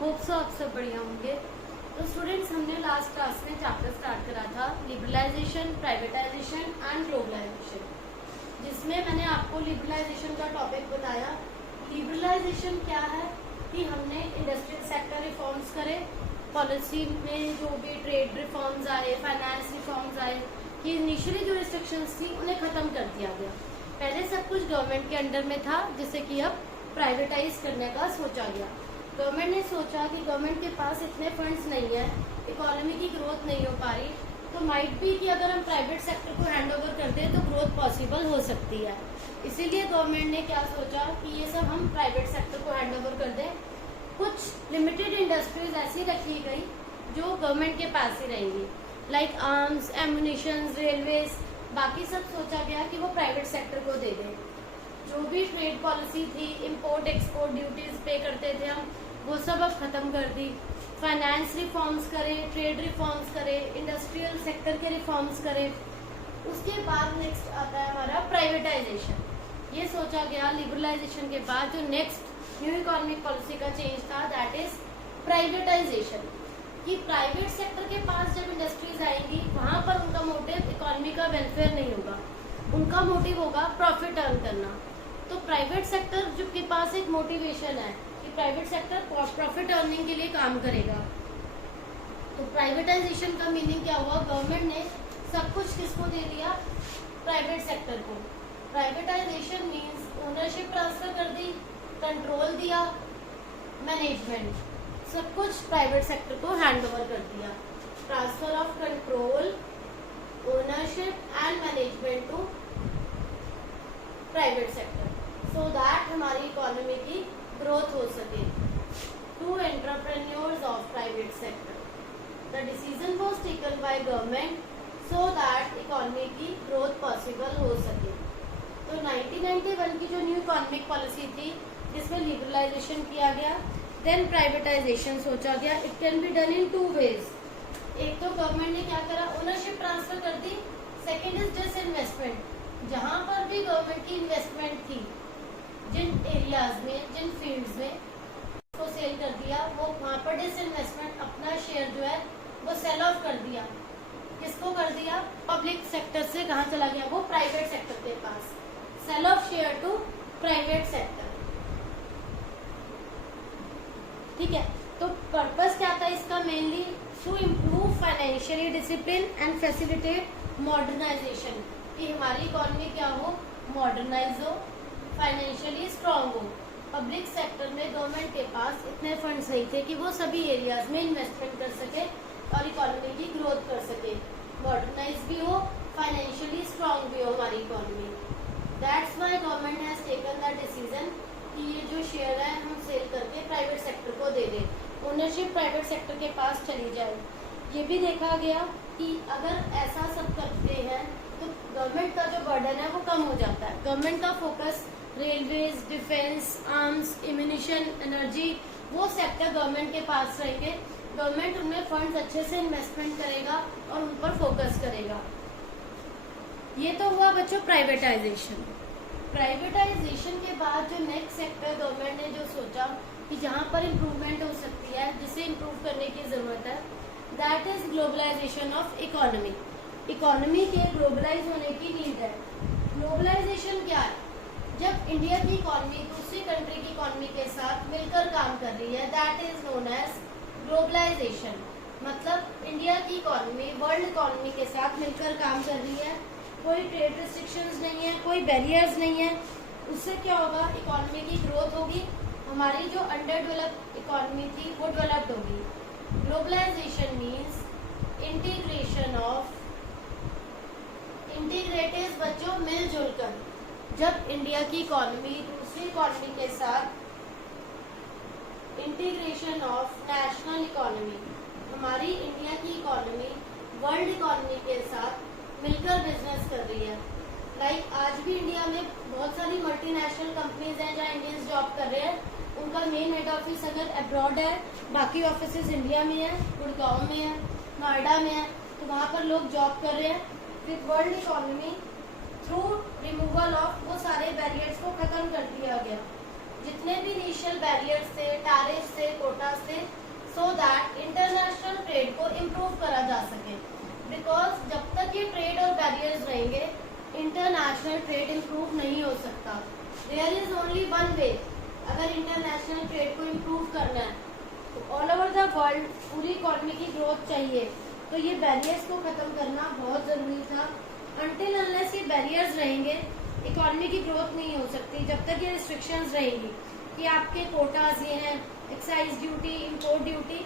Hope so आप सब बढ़िया होंगे। तो स्टूडेंट्स, हमने लास्ट क्लास में चैप्टर स्टार्ट करा था लिबरलाइजेशन, प्राइवेटाइजेशन एंड ग्लोबलाइजेशन, जिसमें मैंने आपको लिबरलाइजेशन का टॉपिक बताया। लिबरलाइजेशन क्या है कि हमने इंडस्ट्रियल सेक्टर रिफॉर्म्स करे, पॉलिसी में जो भी ट्रेड रिफॉर्म्स आए, फाइनेंस रिफॉर्म्स आए, कि इनिशियली जो रिस्ट्रिक्शंस थी उन्हें ख़त्म कर दिया गया। पहले सब कुछ गवर्नमेंट के अंडर में था, जिसे कि अब प्राइवेटाइज करने का सोचा गया। गवर्नमेंट ने सोचा कि गवर्नमेंट के पास इतने फंड्स नहीं है, इकोनॉमी की ग्रोथ नहीं हो पा रही, तो माइट भी कि अगर हम प्राइवेट सेक्टर को हैंड ओवर कर दें तो ग्रोथ पॉसिबल हो सकती है। इसीलिए गवर्नमेंट ने क्या सोचा कि ये सब हम प्राइवेट सेक्टर को हैंड ओवर कर दें। कुछ लिमिटेड इंडस्ट्रीज ऐसी रखी गई जो गवर्नमेंट के पास ही रहेंगी, लाइक आर्म्स, एम्यूनिशंस, रेलवेज। बाकी सब सोचा गया कि वो प्राइवेट सेक्टर को दे दें। जो भी ट्रेड पॉलिसी थी, इंपोर्ट एक्सपोर्ट ड्यूटीज पे करते थे हम, वो सब अब खत्म कर दी। फाइनेंस रिफॉर्म्स करें, ट्रेड रिफॉर्म्स करें, इंडस्ट्रियल सेक्टर के रिफॉर्म्स करें। उसके बाद नेक्स्ट आता है हमारा प्राइवेटाइजेशन। ये सोचा गया लिबरलाइजेशन के बाद जो नेक्स्ट न्यू इकोनॉमिक पॉलिसी का चेंज था, दैट इज प्राइवेटाइजेशन। कि प्राइवेट सेक्टर के पास जब इंडस्ट्रीज आएंगी, वहां पर उनका मोटिव इकोनॉमी का वेलफेयर नहीं होगा, उनका मोटिव होगा प्रॉफिट अर्न करना। तो प्राइवेट सेक्टर जो के पास एक मोटिवेशन है कि प्राइवेट सेक्टर प्रॉफिट अर्निंग के लिए काम करेगा। तो प्राइवेटाइजेशन का मीनिंग क्या हुआ? गवर्नमेंट ने सब कुछ किसको दे दिया? प्राइवेट सेक्टर को। प्राइवेटाइजेशन मीन्स ओनरशिप ट्रांसफर कर दी, कंट्रोल दिया, मैनेजमेंट, सब कुछ प्राइवेट सेक्टर को हैंड ओवर कर दिया। Transfer of control, ownership and management to private sector, so that हमारी इकोनॉमी की ग्रोथ हो सके। To entrepreneurs of private sector, the decision was taken by government so that economy की growth possible हो सके। तो 1991 की जो न्यू इकोनॉमिक पॉलिसी थी, जिसमें लिबरलाइजेशन किया गया, देन प्राइवेटाइजेशन सोचा गया। It can be done in two ways. एक तो गवर्नमेंट ने क्या करा, ओनरशिप ट्रांसफर कर दी। Second is disinvestment. जहां पर भी गवर्नमेंट की इन्वेस्टमेंट थी, जिन एरियाज में, जिन फील्ड्स में, उसको सेल कर दिया। वो वहां पर डिसइन्वेस्टमेंट, अपना शेयर जो है वो सेल ऑफ कर दिया। किसको कर दिया? पब्लिक सेक्टर से कहाँ चला गया? वो प्राइवेट सेक्टर के पास। Sale of share to private sector. ठीक है, तो पर्पस क्या था इसका? Mainly to improve financially discipline and facilitate modernisation, कि हमारी इकोनॉमी क्या हो? मॉडर्नाइज हो, फाइनेंशियली स्ट्रांग हो। पब्लिक सेक्टर में गवर्नमेंट के पास इतने फंड्स नहीं थे कि वो सभी एरियाज में इन्वेस्टमेंट कर सके और इकोनॉमी की ग्रोथ कर सके। मॉडर्नाइज भी हो, फाइनेंशियली स्ट्रांग भी हो हमारी economy. That's why government has taken the decision कि ये जो शेयर है हम सेल करके प्राइवेट सेक्टर को दे दें, ओनरशिप प्राइवेट सेक्टर के पास चली जाए। ये भी देखा गया कि अगर ऐसा सब करते हैं तो गवर्नमेंट का जो बर्डन है वो कम हो जाता है। गवर्नमेंट का focus railways, defence, arms, ammunition, energy, वो सेक्टर गवर्नमेंट के पास रहेंगे। गवर्नमेंट उनमें फंड्स अच्छे से इन्वेस्टमेंट करेगा और उन पर फोकस करेगा। ये तो हुआ बच्चों प्राइवेटाइजेशन। प्राइवेटाइजेशन के बाद जो नेक्स्ट सेक्टर गवर्नमेंट ने जो सोचा कि जहाँ पर इम्प्रूवमेंट हो सकती है, जिसे इम्प्रूव करने की जरूरत है, that is globalisation of economy. Economy के ग्लोबलाइज होने की नीड है। ग्लोबलाइजेशन क्या है? जब इंडिया की इकोनॉमी दूसरी कंट्री की इकोनॉमी के साथ मिलकर काम कर रही है, that is known as globalisation. मतलब इंडिया की इकोनॉमी वर्ल्ड इकोनॉमी के साथ मिलकर काम कर रही है, कोई ट्रेड रिस्ट्रिक्शंस नहीं है, कोई बैरियर्स नहीं है। उससे क्या होगा? इकोनॉमी की ग्रोथ होगी, हमारी जो अंडर डेवलप्ड इकोनॉमी थी वो डेवलप्ड होगी। Globalisation means integration of, integrative बच्चों मिलजुल कर। जब इंडिया की इकोनॉमी दूसरी इकोनॉमी के साथ, इंटीग्रेशन ऑफ नेशनल इकोनॉमी, हमारी इंडिया की इकोनॉमी वर्ल्ड इकोनॉमी के साथ मिलकर बिजनेस कर रही है। लाइक आज भी इंडिया में बहुत सारी मल्टीनेशनल कंपनीज हैं जहाँ इंडियंस जॉब कर रहे हैं। उनका मेन हेड ऑफिस अगर अब्रॉड है, बाकी ऑफिसेज इंडिया में है, गुड़गांव में है, नोएडा में है, तो वहाँ पर लोग जॉब कर रहे हैं। फिर world economy through removal of वो सारे बैरियर्स को खत्म कर दिया गया। जितने भी इनिशियल बैरियर्स थे, टैरिफ थे, कोटास थे, सो दैट इंटरनेशनल ट्रेड को इम्प्रूव करा जा सके। बिकॉज जब तक ये ट्रेड और बैरियर्स रहेंगे, इंटरनेशनल ट्रेड इम्प्रूव नहीं हो सकता। There is only one way, अगर इंटरनेशनल ट्रेड को इम्प्रूव करना है तो ऑल ओवर द वर्ल्ड पूरी इकॉनमी की ग्रोथ चाहिए, तो ये बैरियर्स को खत्म करना बहुत जरूरी था। अनटिल अनलेस ये बैरियर्स रहेंगे, इकॉनमी की ग्रोथ नहीं हो सकती। जब तक ये रिस्ट्रिक्शंस रहेंगी कि आपके कोटास ये हैं, excise duty, import duty,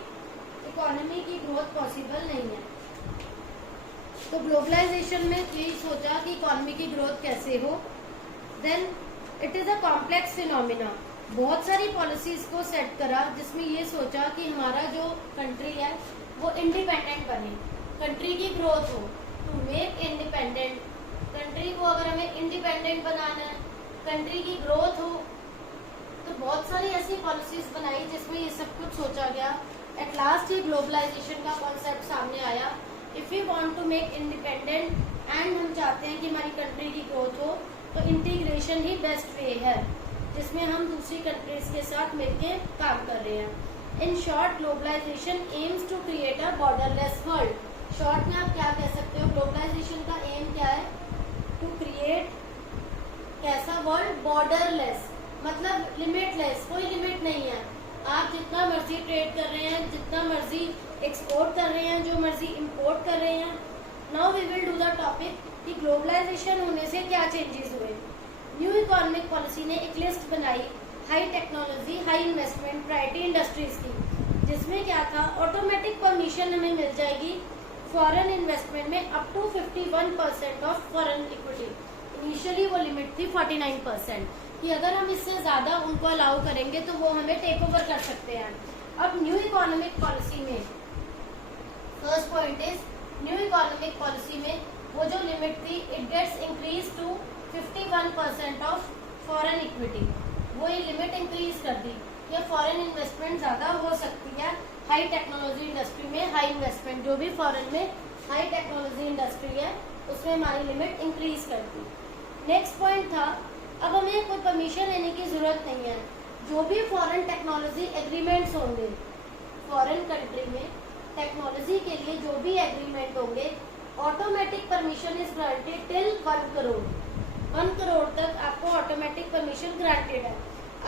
economy की ग्रोथ पॉसिबल नहीं है। तो ग्लोबलाइजेशन में यही सोचा कि इकॉनमी की ग्रोथ कैसे हो। Then it is a complex phenomena, बहुत सारी पॉलिसीज को सेट करा जिसमें ये सोचा कि हमारा जो कंट्री है वो इंडिपेंडेंट बने, कंट्री की ग्रोथ हो। टू मेक इंडिपेंडेंट कंट्री को, अगर हमें इंडिपेंडेंट बनाना है, कंट्री की ग्रोथ हो, तो बहुत सारी ऐसी पॉलिसीज बनाई जिसमें ये सब कुछ सोचा गया। एट लास्ट ये ग्लोबलाइजेशन का कॉन्सेप्ट सामने आया। If you want to make independent and हम चाहते हैं कि हमारी कंट्री की ग्रोथ हो, तो इंटीग्रेशन ही बेस्ट वे है जिसमें हम दूसरी कंट्रीज के साथ मिलकर काम कर रहे हैं। In short, globalisation aims to create a borderless world. Short में आप क्या कह सकते हो, ग्लोबलाइजेशन का एम क्या है? टू क्रिएट कैसा वर्ल्ड? बॉर्डरलेस, मतलब लिमिटलेस, कोई लिमिट नहीं है। आप जितना मर्जी ट्रेड कर रहे हैं, जितना मर्जी एक्सपोर्ट कर रहे हैं, जो मर्जी इंपोर्ट कर रहे हैं। Now we will do the topic कि ग्लोबलाइजेशन होने से क्या चेंजेस हुए। न्यू इकोनॉमिक पॉलिसी ने एक लिस्ट बनाई, high technology, high investment, priority industries की, जिसमें क्या था, ऑटोमेटिक परमिशन हमें मिल जाएगी फॉरेन इन्वेस्टमेंट में up to 51% of foreign equity. Initially वो लिमिट थी 49% कि अगर हम इससे ज्यादा उनको अलाउ करेंगे तो वो हमें टेक ओवर कर सकते हैं। अब न्यू इकोनॉमिक पॉलिसी में first point is, new economic policy में वो जो लिमिट थी, it gets increase to 51% of foreign equity. वो ये लिमिट इंक्रीज कर दी कि फॉरेन इन्वेस्टमेंट ज्यादा हो सकती है हाई टेक्नोलॉजी इंडस्ट्री में। हाई इन्वेस्टमेंट जो भी फॉरेन में हाई टेक्नोलॉजी इंडस्ट्री है उसमें हमारी लिमिट इंक्रीज कर दी। नेक्स्ट पॉइंट था, अब हमें कोई परमिशन लेने की जरूरत नहीं है। जो भी फॉरेन टेक्नोलॉजी एग्रीमेंट्स होंगे, फॉरेन कंट्री में टेक्नोलॉजी के लिए जो भी एग्रीमेंट होंगे, automatic permission is granted till 1 crore. 1 crore तक आपको ऑटोमेटिक परमिशन ग्रांटेड है।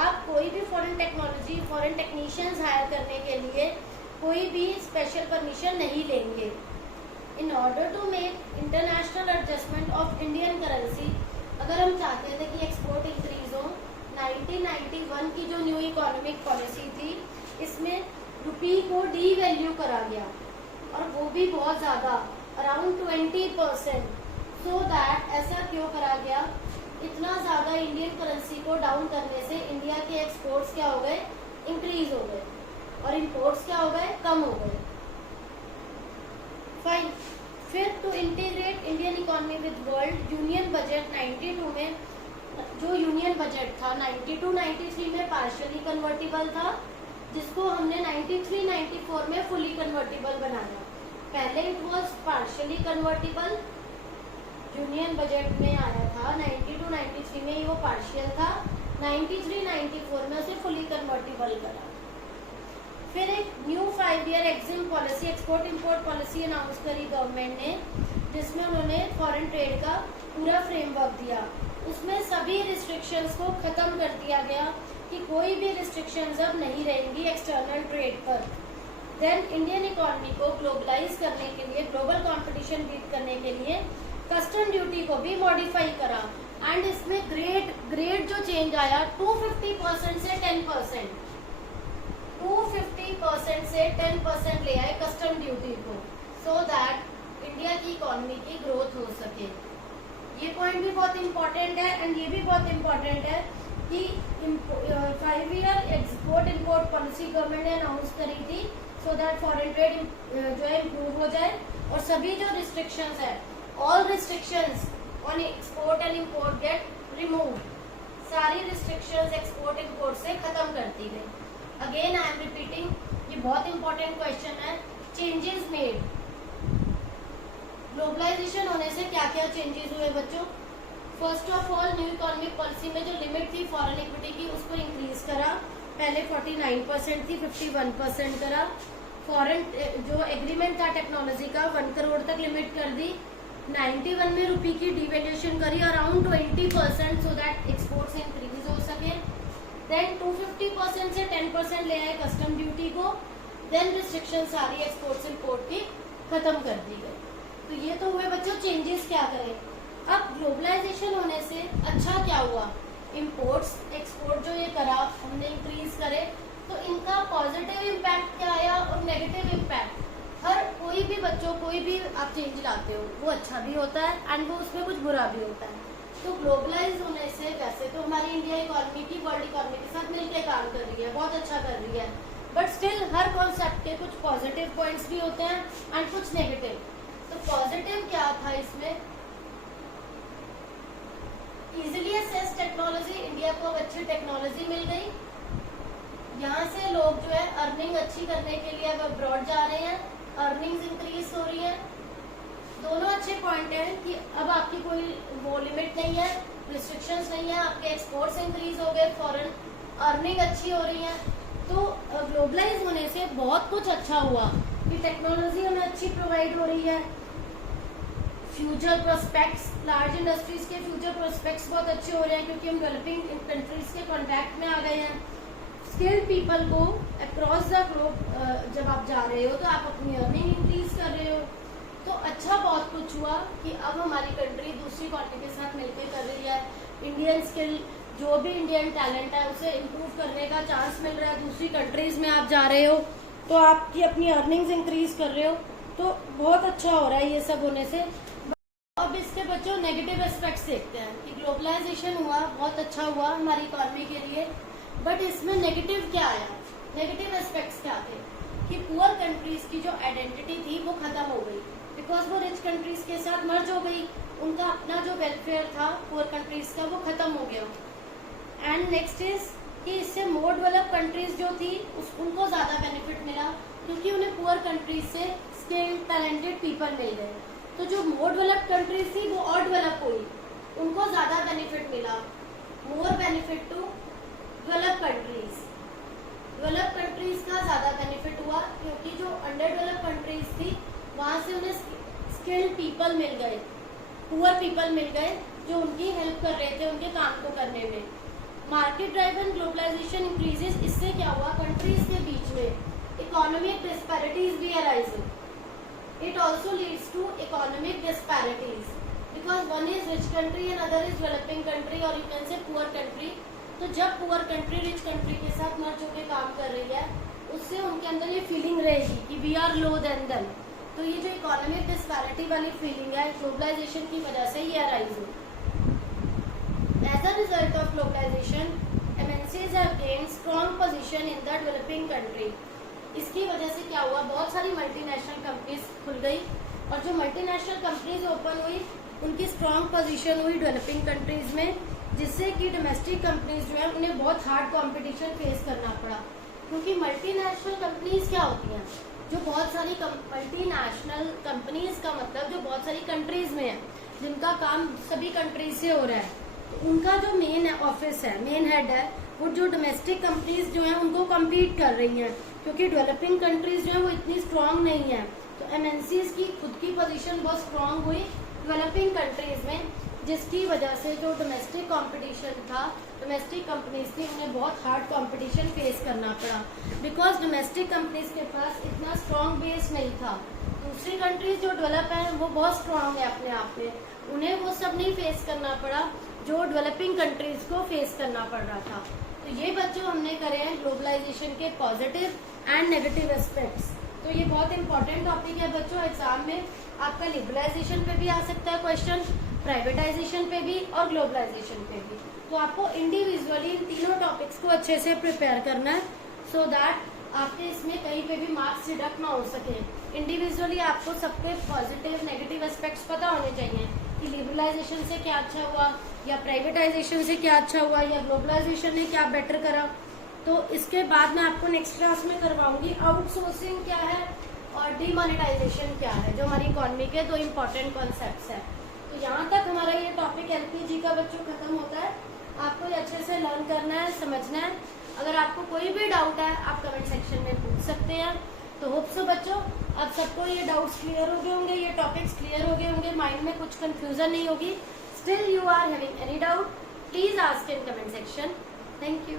आप कोई भी foreign technology, foreign technicians hire करने के लिए कोई भी स्पेशल परमिशन नहीं लेंगे। In order to make international adjustment of Indian currency, अगर हम चाहते थे कि एक्सपोर्ट इंक्रीज हो, 1991 की जो न्यू इकोनॉमिक पॉलिसी थी, इसमें रुपी को डी वैल्यू करा गया, और वो भी बहुत ज्यादा, अराउंड 20%। सो दैट ऐसा क्यों करा गया? इतना ज्यादा इंडियन करेंसी को डाउन करने से इंडिया के एक्सपोर्ट्स क्या हो गए? इंक्रीज हो गए, और इंपोर्ट्स क्या हो गए? कम हो गए। फाइन। फिर to integrate Indian economy with world, union budget 92 में, जो यूनियन बजट था 92-93 में पार्शियली कन्वर्टिबल था, जिसको हमने 93-94 में फुली कन्वर्टिबल बनाया। पहले it was partially convertible, union budget में आया था 92-93 में ही वो पार्शियल था, 93-94 में उसे फुली कन्वर्टिबल करा। फिर एक new 5 year EXIM policy, export import policy announce करी गवर्नमेंट ने, जिसमें उन्होंने फॉरेन ट्रेड का पूरा फ्रेमवर्क दिया। उसमें सभी रिस्ट्रिक्शंस को खत्म कर दिया गया कि कोई भी रिस्ट्रिक्शंस अब नहीं रहेंगी एक्सटर्नल ट्रेड पर। देन इंडियन इकोनॉमी को ग्लोबलाइज करने के लिए, ग्लोबल कंपटीशन बीट करने के लिए कस्टम ड्यूटी को भी मॉडिफाई करा, एंड इसमें ग्रेड जो चेंज आया 250% से 10%, 250% से 10% ले आए कस्टम ड्यूटी को, सो दैट इंडिया की इकोनॉमी की ग्रोथ हो सके। ये पॉइंट भी बहुत इंपॉर्टेंट है, एंड ये भी बहुत इंपॉर्टेंट है कि 5 year export import policy government ने अनाउंस करी थी, सो दैट फॉरेन ट्रेड जो है इम्प्रूव हो जाए, और सभी जो रिस्ट्रिक्शंस है, all restrictions on export and import get remove. सारी रिस्ट्रिक्शंस एक्सपोर्ट इंपोर्ट से खत्म कर दी गई। अगेन आई एम रिपीटिंग, ये बहुत इंपॉर्टेंट क्वेश्चन है। चेंजेस मेड, ग्लोबलाइजेशन होने से क्या क्या चेंजेस हुए बच्चों? First of all new economic policy में जो लिमिट थी फॉरेन इक्विटी की उसको इंक्रीज करा। पहले 49% थी, 51% करा। फॉरेन जो एग्रीमेंट था टेक्नोलॉजी का 1 करोड़ तक लिमिट कर दी। 91 में रुपी की डिवैल्यूएशन करी around 20% so that exports increase हो सके। देन 250% से 10% ले आए कस्टम ड्यूटी को। देन रिस्ट्रिक्शन सारी एक्सपोर्ट्स इंपोर्ट की खत्म कर दी गई। तो ये तो हुए बच्चों चेंजेस। क्या करें अब ग्लोबलाइजेशन होने से अच्छा क्या हुआ, इंपोर्ट्स एक्सपोर्ट जो ये करा हमने इंक्रीज करे तो इनका पॉजिटिव इम्पैक्ट क्या आया और नेगेटिव इम्पैक्ट। हर कोई भी बच्चों कोई भी आप चेंज लाते हो वो अच्छा भी होता है एंड वो उसमें कुछ बुरा भी होता है। तो ग्लोबलाइज होने से वैसे तो हमारी इंडिया इकोनॉमी की वर्ल्ड इकोनॉमी के साथ मिलकर काम कर रही है, बहुत अच्छा कर रही है, बट स्टिल हर कॉन्सेप्ट के कुछ पॉजिटिव पॉइंट्स भी होते हैं एंड कुछ नेगेटिव। तो पॉजिटिव क्या था इसमें, इजिली एक्सेस टेक्नोलॉजी, इंडिया को अब अच्छी टेक्नोलॉजी मिल गई। यहाँ से लोग जो है अर्निंग अच्छी करने के लिए अब अब्रॉड जा रहे हैं, अर्निंग्स इंक्रीज हो रही है। दोनों अच्छे पॉइंट हैं कि अब आपकी कोई वो लिमिट नहीं है, रिस्ट्रिक्शंस नहीं है, आपके एक्सपोर्ट्स इंक्रीज हो गए, फॉरेन अर्निंग अच्छी हो रही है। तो ग्लोबलाइज होने से बहुत कुछ अच्छा हुआ कि टेक्नोलॉजी हमें अच्छी प्रोवाइड हो रही है। फ्यूचर प्रोस्पेक्ट्स, लार्ज इंडस्ट्रीज के फ्यूचर प्रोस्पेक्ट्स बहुत अच्छे हो रहे हैं क्योंकि हम डेवलपिंग कंट्रीज के कॉन्टैक्ट में आ गए हैं। स्किल्ड पीपल को अक्रॉस द ग्लोब जब आप जा रहे हो तो आप अपनी अर्निंग इंक्रीज कर रहे हो। तो अच्छा बहुत कुछ हुआ कि अब हमारी कंट्री दूसरी कंट्री के साथ मिलकर कर रही है। इंडियन स्किल जो भी इंडियन टैलेंट है उसे इम्प्रूव करने का चांस मिल रहा है। दूसरी कंट्रीज में आप जा रहे हो तो आपकी अपनी अर्निंग्स इंक्रीज कर रहे हो, तो बहुत अच्छा हो रहा है ये सब होने से। अब इसके बच्चों नेगेटिव एस्पेक्ट्स देखते हैं कि ग्लोबलाइजेशन हुआ, बहुत अच्छा हुआ हमारी इकोनॉमी के लिए, बट इसमें नेगेटिव क्या आया, नेगेटिव एस्पेक्ट्स क्या थे कि पुअर कंट्रीज की जो आइडेंटिटी थी वो खत्म हो गई बिकॉज वो रिच कंट्रीज के साथ मर्ज हो गई। उनका अपना जो वेलफेयर था पुअर कंट्रीज का वो खत्म हो गया। एंड नेक्स्ट इज कि इससे मोर डेवलप कंट्रीज जो थी उनको ज्यादा बेनिफिट मिला क्योंकि उन्हें पुअर कंट्रीज से स्किल्ड टैलेंटेड पीपल मिल गए। तो जो मोर डेवलप कंट्रीज थी वो और डेवलप हुई, उनको ज्यादा बेनिफिट मिला, more benefit to develop countries. Develop countries का ज्यादा बेनिफिट हुआ क्योंकि जो अंडर डेवलप कंट्रीज थी वहां से उन्हें स्किल्ड पीपल मिल गए, पुअर पीपल मिल गए जो उनकी हेल्प कर रहे थे उनके काम को करने में। मार्केट ड्राइवन ग्लोबलाइजेशन इंक्रीजेस, इससे क्या हुआ कंट्रीज के बीच में इकोनॉमिक डिस्पैरिटीज भी arising. It also leads to economic disparities because one is rich country and other is developing country or you can say poor country। तो जब poor country rich country के साथ मर्ज होकर काम कर रही है उससे उनके अंदर ये फीलिंग रहेगी कि we are low than them। तो ये जो इकोनॉमिक डिस्पैरिटी वाली फीलिंग है ग्लोबलाइजेशन की वजह से ये अराइज हुई। As a result of globalization, MNCs have gained strong position in the developing country। इसकी वजह से क्या हुआ, बहुत सारी मल्टीनेशनल कंपनीज खुल गई और जो मल्टीनेशनल कंपनीज ओपन हुई उनकी स्ट्रांग पोजीशन हुई डेवलपिंग कंट्रीज में, जिससे कि डोमेस्टिक कंपनीज जो है उन्हें बहुत हार्ड कंपटीशन फेस करना पड़ा। क्योंकि मल्टीनेशनल कंपनीज क्या होती हैं, जो बहुत सारी मल्टीनेशनल कंपनीज का मतलब जो बहुत सारी कंट्रीज में है जिनका काम सभी कंट्रीज से हो रहा है, तो उनका जो मेन ऑफिस है, मेन हेड है, वो जो डोमेस्टिक कंपनीज जो है उनको कम्पीट कर रही हैं क्योंकि डेवलपिंग कंट्रीज जो है वो इतनी स्ट्रांग नहीं है। तो एमएनसीज की खुद की पोजीशन बहुत स्ट्रांग हुई डेवलपिंग कंट्रीज में, जिसकी वजह से जो डोमेस्टिक कंपटीशन था, डोमेस्टिक कंपनीज थी उन्हें बहुत हार्ड कंपटीशन फेस करना पड़ा बिकॉज डोमेस्टिक कंपनीज के पास इतना स्ट्रांग बेस नहीं था। दूसरी कंट्रीज जो डेवलप है वो बहुत स्ट्रांग है अपने आप में, उन्हें वो सब नहीं फेस करना पड़ा जो डेवलपिंग कंट्रीज को फेस करना पड़ रहा था। तो ये बच्चों हमने करे हैं ग्लोबलाइजेशन के पॉजिटिव एंड नेगेटिव एस्पेक्ट्स। तो ये बहुत इंपॉर्टेंट टॉपिक है बच्चों, एग्जाम में आपका लिबरलाइजेशन पे भी आ सकता है क्वेश्चन, प्राइवेटाइजेशन पे भी और ग्लोबलाइजेशन पे भी। तो आपको इंडिविजुअली इन तीनों टॉपिक्स को अच्छे से प्रिपेयर करना है सो दैट आपके इसमें कहीं पे भी मार्क्स डिडक्ट ना हो सके। इंडिविजुअली आपको सबके पॉजिटिव नेगेटिव एस्पेक्ट्स पता होने चाहिए कि लिबरलाइजेशन से क्या अच्छा हुआ या प्राइवेटाइजेशन से क्या अच्छा हुआ या ग्लोबलाइजेशन ने क्या बेटर करा। तो इसके बाद मैं आपको नेक्स्ट क्लास में करवाऊंगी आउटसोर्सिंग क्या है और डीमोनेटाइजेशन क्या है, जो हमारी इकोनॉमी के दो इम्पोर्टेंट कॉन्सेप्ट्स हैं। तो यहाँ तक हमारा ये टॉपिक टॉपिक एलपीजी का बच्चों खत्म होता है। आपको ये अच्छे से लर्न करना है, समझना है। अगर आपको कोई भी डाउट है आप कमेंट सेक्शन में पूछ सकते हैं। तो होप सो बच्चों अब सबको ये डाउट्स क्लियर हो गए होंगे, ये टॉपिक्स क्लियर हो गए होंगे, माइंड में कुछ कंफ्यूजन नहीं होगी। Still you are having any doubt, please ask in comment section. Thank you.